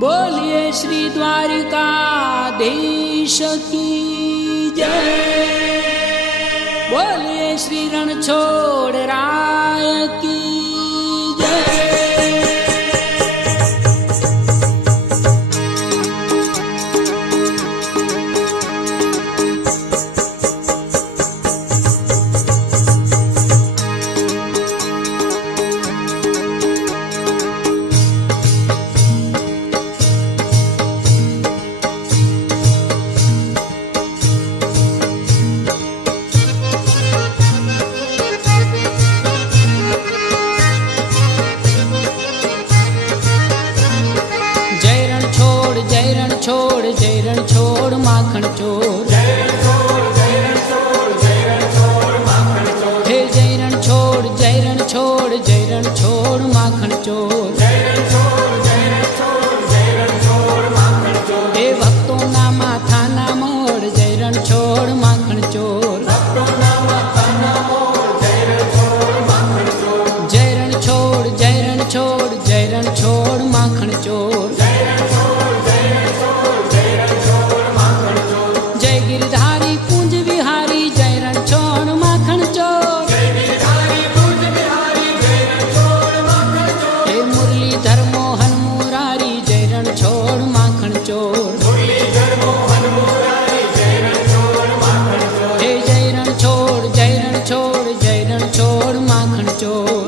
बोलिए श्री द्वारिकाधीश की जय। बोलिए श्री रणछोड़ राय की जय। जय रणछोड़ माखन चोर। हे जय रणछोड़ जय रणछोड़ माखन चोर। हे भक्तों ना माथा ना मोड़ जय रणछोड़ माखन चोर। जय रणछोड़ जय रणछोड़ जय रणछोड़ माखन चोर। गिरधारी पूंज विहारी जय रणछोड़ माखन चोर। हे मुरलीधर मोहन मुरारी जय रणछोड़ माखन चोर। हे जय रणछोड़ जय रणछोड़ जय रणछोड़ माखन चोर।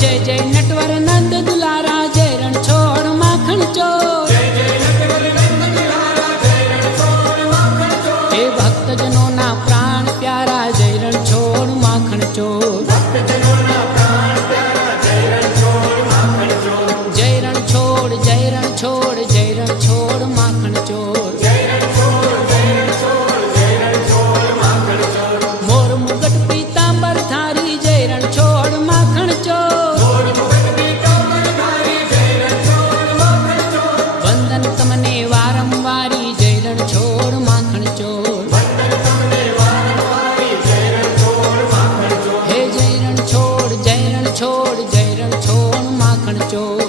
जय जय नटवर नंद दुलारा जय रणछोड़ माखन चोर। भक्तजनों ना प्राण प्यारा जय रणछोड़ माखन चोर। जय रणछोड़ जय रणछोड़ जय रणछोड़ माखन चोर। मोर मुकुट पीतांबर धारी जय रणछोड़ माखन चोर। वंदन तमने वारंवारी जय रणछोड़ माखन चोर। छोड़ जय रणछोड़ माखन चोर।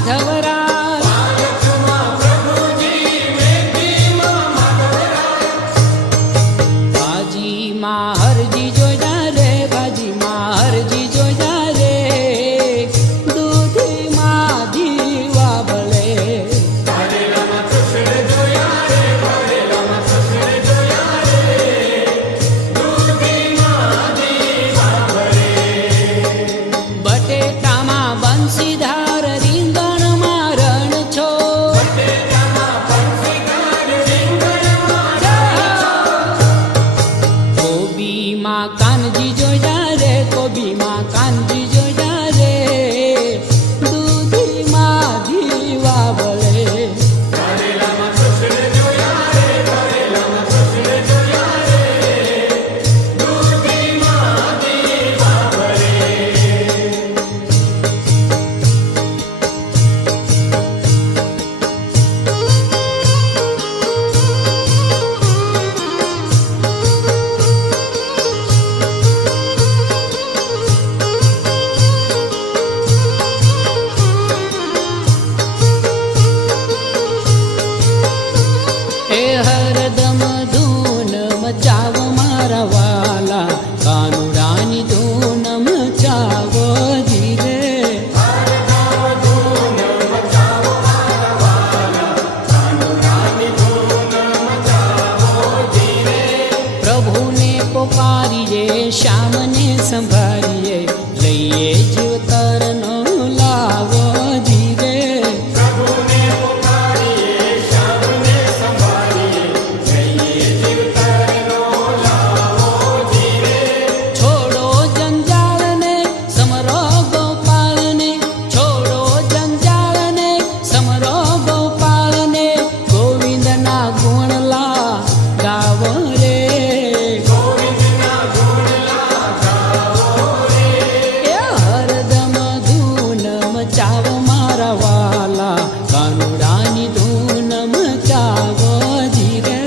માધવરાય બાજીમાં હરજી જોયા રે બાજીમાં હરજી જોયા રે દૂધીમાં દીવા બળે બટેટામાં બંસીધાર રીંગણમાં રણ છો કોબીમાં કાનજી જોયા રે કોબીમાં કાનજી જોયા રે દૂધીમાં દીવા બળે એ હરદમ ધૂન મચાવો મારા વાલા કાનુડાની ધૂન મચાવો ધીરે પ્રભુને પોકારીએ શ્યામને સંભાળીએ લઈએ જીવતરનો લાવો ધીરે છોડો જંજાળને સમરો ગોપાળને છોડો જંજાળને સમરો ગોપાળને ગોવિંદના ગુણલા ગાવો રે એ હરદમ ધૂન મચાવો મારા વાલા કાનુડાની ધૂન મચાવો ધીરે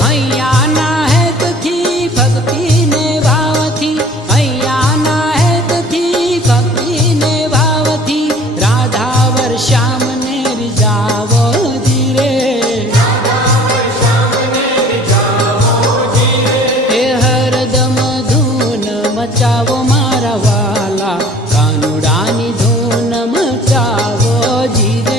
અહીંયાના હેતથી ભક્તિને ભાવથી અહીંયાના હેતથી ભક્તિને ભાવથી રાધાવર શ્યામને રીઝાવો ધીરે એ હરદમ ધૂન મચાવો મારા વાલા કાનુડાની ધૂન મચાવો ધીરે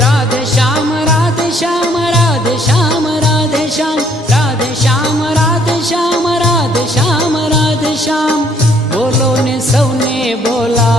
રાધે શ્યામ રાધે શ્યામ રાધે શ્યામ રાધે શ્યામ રાધે શ્યામ રાધે શ્યામ રાધે શ્યામ રાધે શ્યામ બોલો ને સૌને બોલા